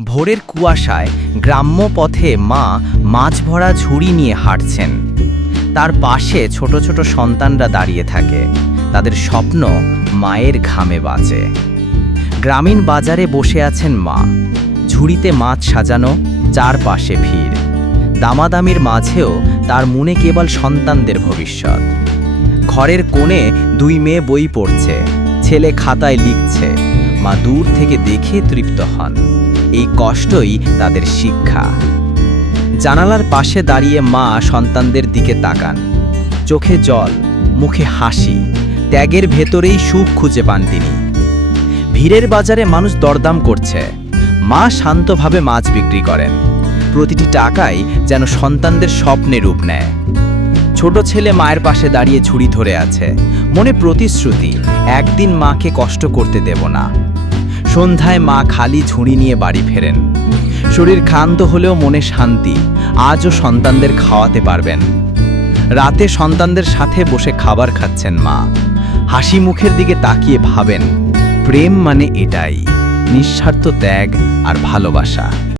ভোরের কুয়াশায় গ্রাম্য পথে মা মাছ ভরা ঝুড়ি নিয়ে হাঁটছেন। তার পাশে ছোট ছোট সন্তানরা দাঁড়িয়ে থাকে। তাদের স্বপ্ন মায়ের ঘামে বাঁচে গ্রামীণ বাজারে বসে আছেন মা। ঝুড়িতে মাছ সাজানো, চারপাশে ভিড়। দামাদামির মাঝেও তার মনে কেবল সন্তানদের ভবিষ্যৎ। ঘরের কোণে দুই মেয়ে বই পড়ছে। ছেলে খাতায় লিখছে। মা দূর থেকে দেখে তৃপ্ত হন। এই কষ্টই তাদের শিক্ষা। জানালার পাশে দাঁড়িয়ে মা সন্তানদের দিকে তাকান। চোখে জল, মুখে হাসি, ত্যাগের ভেতরেই সুখ খুঁজে পান তিনি। ভিড়ের বাজারে মানুষ দরদাম করছে। মা শান্তভাবে মাছ বিক্রি করেন। প্রতিটি টাকাই যেন সন্তানদের স্বপ্নে রূপ নেয়। ছোট ছেলে মায়ের পাশে দাঁড়িয়ে ঝুড়ি ধরে আছে। মনে প্রতিশ্রুতি, একদিন মাকে কষ্ট করতে দেব না। সন্ধ্যায় মা খালি ঝুড়ি নিয়ে বাড়ি ফেরেন। শরীর ক্লান্ত হলেও মনে শান্তি, আজও সন্তানদের খাওয়াতে পারবেন। রাতে সন্তানদের সাথে বসে খাবার খাচ্ছেন মা। হাসি মুখের দিকে তাকিয়ে ভাবেন, প্রেম মানে এটাই, নিঃস্বার্থ ত্যাগ আর ভালোবাসা।